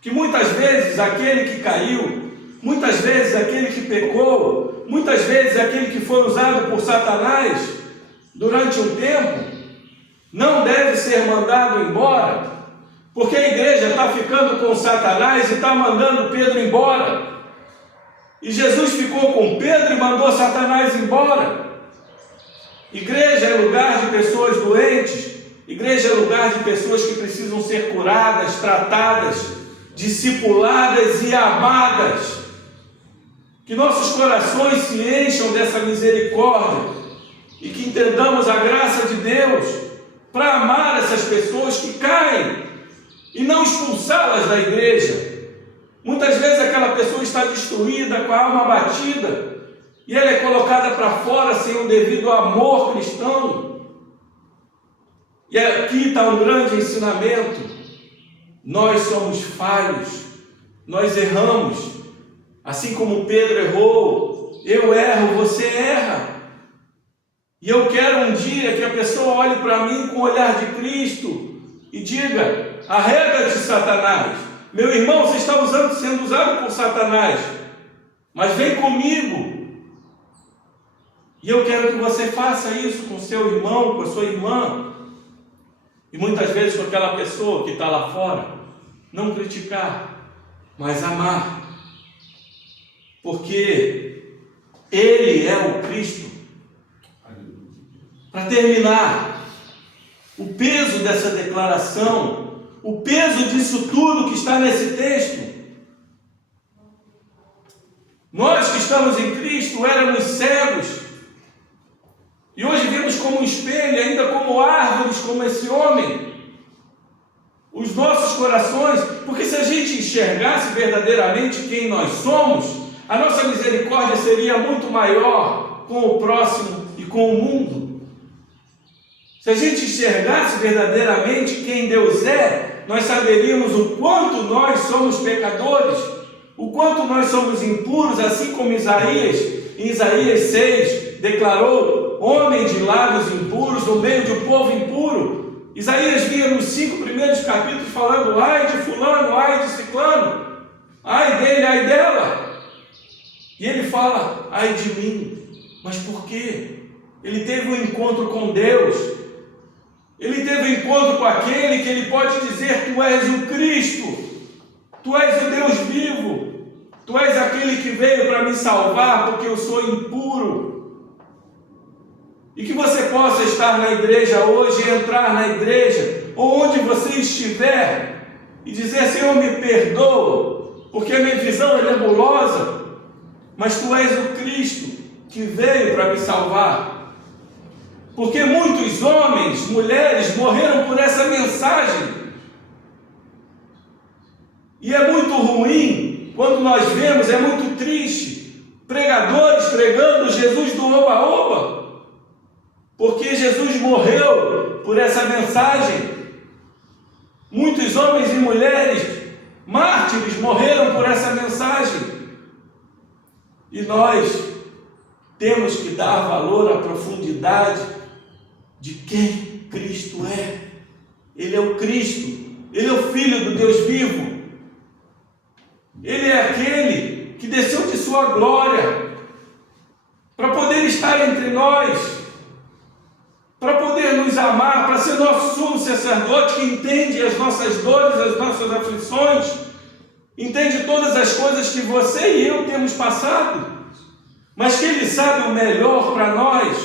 que muitas vezes aquele que caiu, muitas vezes aquele que pecou, muitas vezes aquele que foi usado por Satanás durante um tempo, não deve ser mandado embora, porque a igreja está ficando com Satanás e está mandando Pedro embora. E Jesus ficou com Pedro e mandou Satanás embora. Igreja é lugar de pessoas doentes, igreja é lugar de pessoas que precisam ser curadas, tratadas, discipuladas e amadas. Que nossos corações se encham dessa misericórdia e que entendamos a graça de Deus para amar essas pessoas que caem e não expulsá-las da igreja. Muitas vezes aquela pessoa está destruída, com a alma abatida, e ela é colocada para fora sem o devido amor cristão. E aqui está um grande ensinamento: nós somos falhos, nós erramos, assim como Pedro errou, eu erro, você erra. E eu quero um dia que a pessoa olhe para mim com o olhar de Cristo e diga: arreda-te, Satanás, meu irmão, você está sendo usado por Satanás, mas vem comigo. E eu quero que você faça isso com seu irmão, com a sua irmã, e muitas vezes com aquela pessoa que está lá fora. Não criticar, mas amar, porque Ele é o Cristo. Para terminar, o peso dessa declaração, o peso disso tudo que está nesse texto. Nós que estamos em Cristo éramos cegos, e hoje vemos como um espelho, ainda como árvores, como esse homem, os nossos corações, porque se a gente enxergasse verdadeiramente quem nós somos, a nossa misericórdia seria muito maior com o próximo e com o mundo. Se a gente enxergasse verdadeiramente quem Deus é, nós saberíamos o quanto nós somos pecadores, o quanto nós somos impuros, assim como Isaías, em Isaías 6, declarou: homem de lábios impuros no meio de um povo impuro. Isaías vinha nos 5 primeiros capítulos falando: ai de fulano, ai de ciclano, ai dele, ai dela. E ele fala: ai de mim. Mas por quê? Ele teve um encontro com Deus, ele teve um encontro com aquele que ele pode dizer: tu és o Cristo, tu és o Deus vivo, Tu és aquele que veio para me salvar porque eu sou impuro. E que você possa estar na igreja hoje, entrar na igreja, ou onde você estiver, e dizer: Senhor, me perdoa, porque a minha visão é nebulosa, mas Tu és o Cristo que veio para me salvar. Porque muitos homens, mulheres morreram por essa mensagem. E é muito ruim quando nós vemos, é muito triste, pregadores pregando Jesus do oba-oba, porque Jesus morreu por essa mensagem. Muitos homens e mulheres, mártires, morreram por essa mensagem. E nós temos que dar valor à profundidade de quem Cristo é. Ele é o Cristo, Ele é o Filho do Deus vivo. Ele é aquele que desceu de sua glória para poder estar entre nós, para poder nos amar, para ser nosso sumo sacerdote que entende as nossas dores, as nossas aflições, entende todas as coisas que você e eu temos passado, mas que Ele sabe o melhor para nós.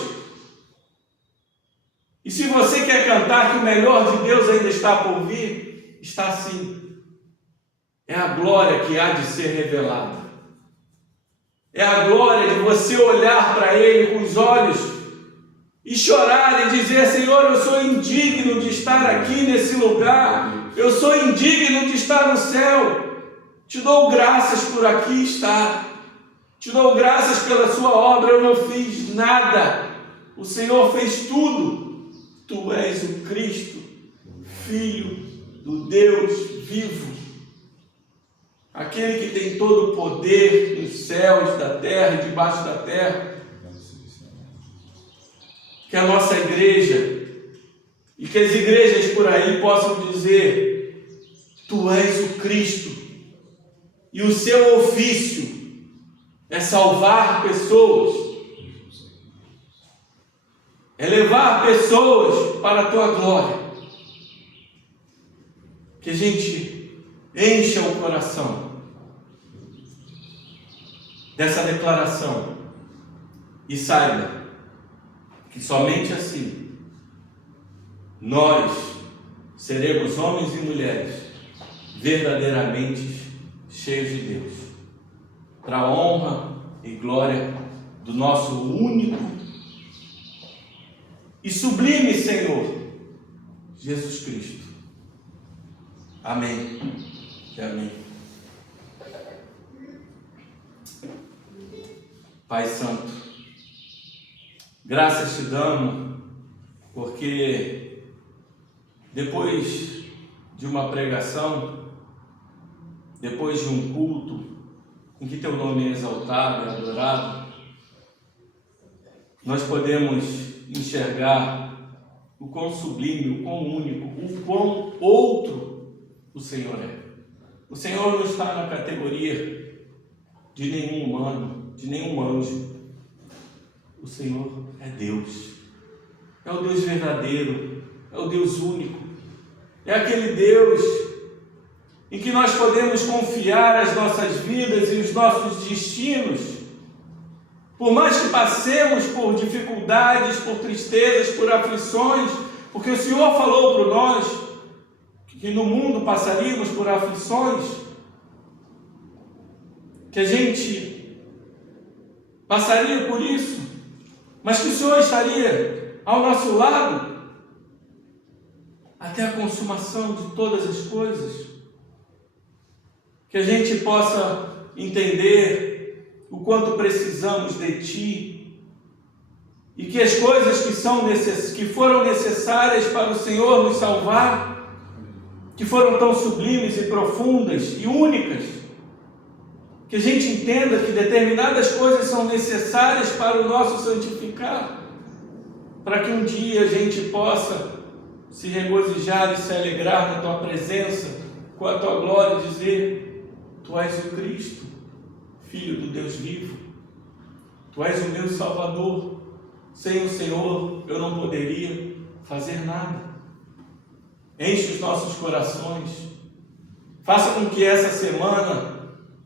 E se você quer cantar que o melhor de Deus ainda está por vir, está sim. É a glória que há de ser revelada. É a glória de você olhar para Ele com os olhos e chorar e dizer: Senhor, eu sou indigno de estar aqui nesse lugar. Eu sou indigno de estar no céu. Te dou graças por aqui estar. Te dou graças pela sua obra. Eu não fiz nada. O Senhor fez tudo. Tu és o Cristo, Filho do Deus vivo. Aquele que tem todo o poder nos céus, da terra e debaixo da terra. Que a nossa igreja e que as igrejas por aí possam dizer: Tu és o Cristo, e o seu ofício é salvar pessoas, é levar pessoas para a Tua glória. Que a gente encha o coração dessa declaração e saiba que somente assim nós seremos homens e mulheres verdadeiramente cheios de Deus, para a honra e glória do nosso único e sublime Senhor Jesus Cristo. Amém e amém. Pai Santo, graças te damos, porque depois de uma pregação, depois de um culto em que teu nome é exaltado e adorado, nós podemos enxergar o quão sublime, o quão único, o quão outro o Senhor é. O Senhor não está na categoria de nenhum humano, de nenhum anjo. O Senhor é Deus. É o Deus verdadeiro, é o Deus único. É aquele Deus em que nós podemos confiar as nossas vidas e os nossos destinos. Por mais que passemos por dificuldades, por tristezas, por aflições, porque o Senhor falou para nós que no mundo passaríamos por aflições, que a gente passaria por isso, mas que o Senhor estaria ao nosso lado até a consumação de todas as coisas. Que a gente possa entender o quanto precisamos de Ti e que as coisas que foram necessárias para o Senhor nos salvar, que foram tão sublimes e profundas e únicas, que a gente entenda que determinadas coisas são necessárias para o nosso santificar, para que um dia a gente possa se regozijar e se alegrar na Tua presença, com a Tua glória, e dizer: Tu és o Cristo, Filho do Deus vivo, Tu és o meu Salvador. Sem o Senhor eu não poderia fazer nada. Enche os nossos corações, faça com que essa semana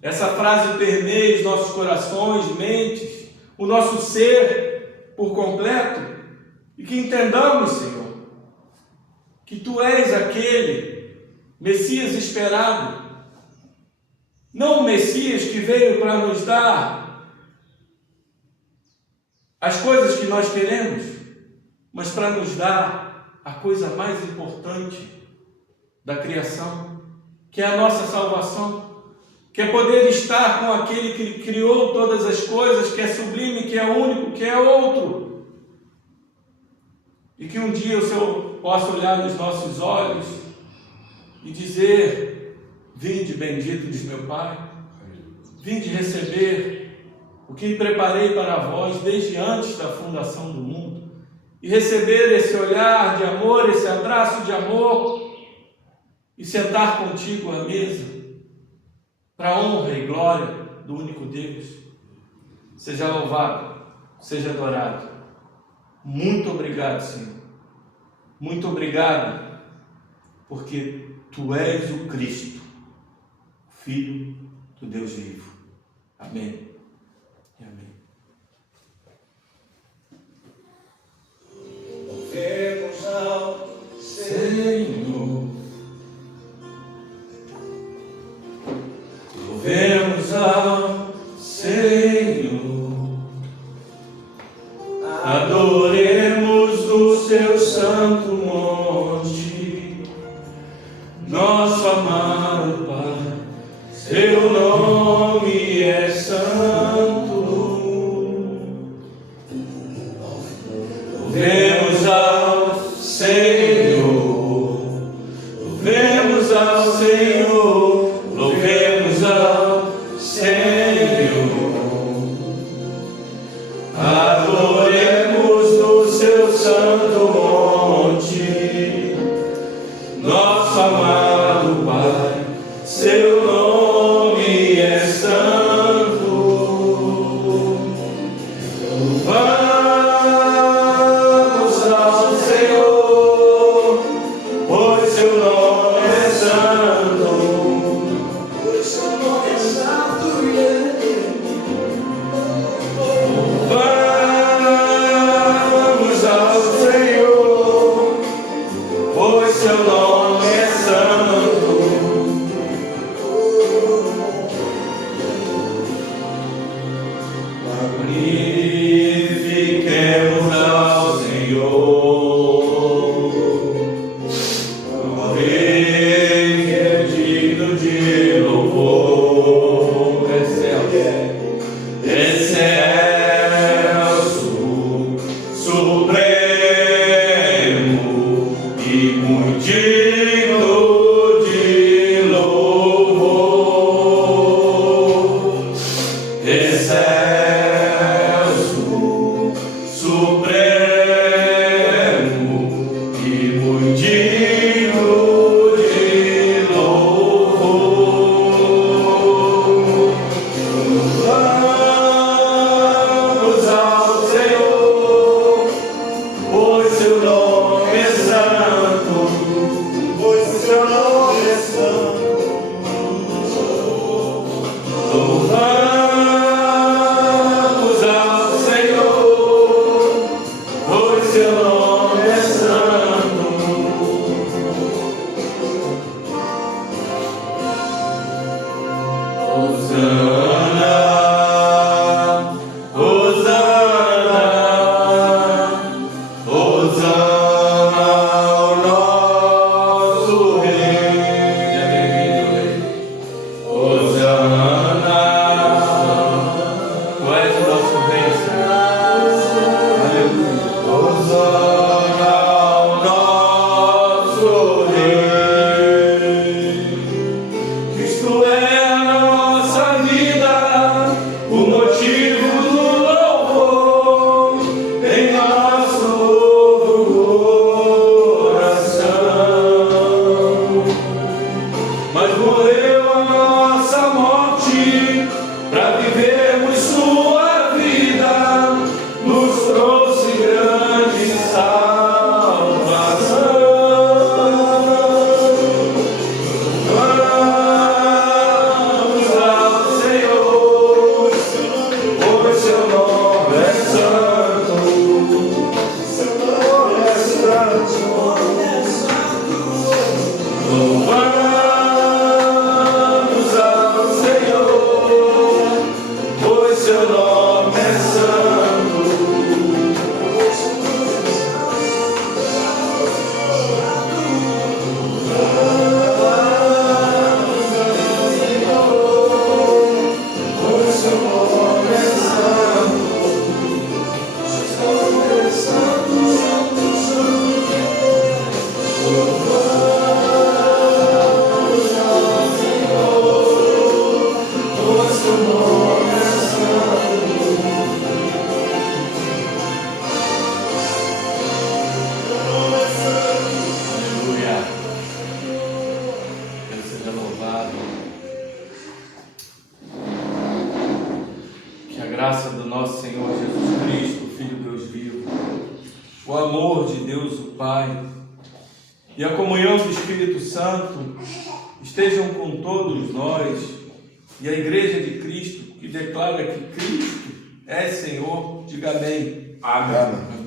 essa frase permeie os nossos corações, mentes, o nosso ser por completo, e que entendamos, Senhor, que Tu és aquele Messias esperado, não o Messias que veio para nos dar as coisas que nós queremos, mas para nos dar a coisa mais importante da criação, que é a nossa salvação, que é poder estar com aquele que criou todas as coisas, que é sublime, que é único, que é outro. E que um dia o Senhor possa olhar nos nossos olhos e dizer: vinde bendito, diz meu Pai, vinde receber o que preparei para vós desde antes da fundação do mundo, e receber esse olhar de amor, esse abraço de amor, e sentar contigo à mesa, para a honra e glória do único Deus. Seja louvado, seja adorado. Muito obrigado, Senhor. Muito obrigado, porque Tu és o Cristo, Filho do Deus vivo. Amém e amém. Louvemos ao Senhor, louvemos ao Senhor, adoremos no Seu santo monte, nosso amado Pai, Seu nome é santo. Louvemos ao Senhor, louvemos ao Senhor, louvemos ao Senhor, adoremos no Seu santo monte, nosso amado Pai, Seu nome é santo. Vamos ao Senhor, pois Seu nome é santo, pois Seu nome é santo. Vamos ao Senhor, pois Seu nome é santo. Magnifiquemos ao Senhor, ao Rei que é digno de louvor. Excelso, supremo e muito digno de louvor. Excelso, supremo e muito digno de louvor. Vamos ao Senhor, pois Seu nome é santo, pois Seu nome é santo. Louvamos ao Senhor, pois Seu nome é santo. Hosana, Hosana, Hosana ao nosso Rei. Hosana, Tu és o nosso Rei, Senhor. Aleluia. Hosana ao nosso Rei. Cristo é a nossa vida, o motivo do louvor em nosso coração. Mas morreu a nossa morte para vivermos Sua vida, nos trouxe grande salvação. Vamos ao louvado. Que a graça do nosso Senhor Jesus Cristo, Filho de Deus vivo, o amor de Deus o Pai e a comunhão do Espírito Santo estejam com todos nós e a Igreja de Cristo, que declara que Cristo é Senhor, diga amém. Amém.